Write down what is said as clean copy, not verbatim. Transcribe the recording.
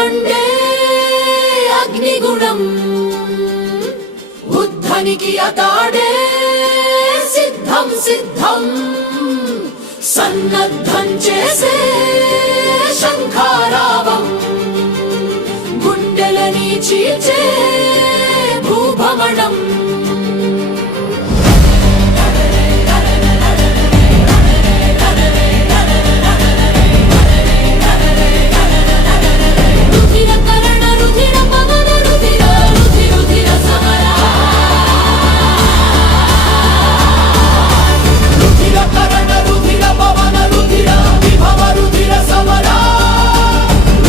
Monday అగ్నిగుణం ఉద్ధనికి అతాడే సిద్ధం సిద్ధం సన్నద్ధం చేసే శంఖారావం గుండెలని చీల్చే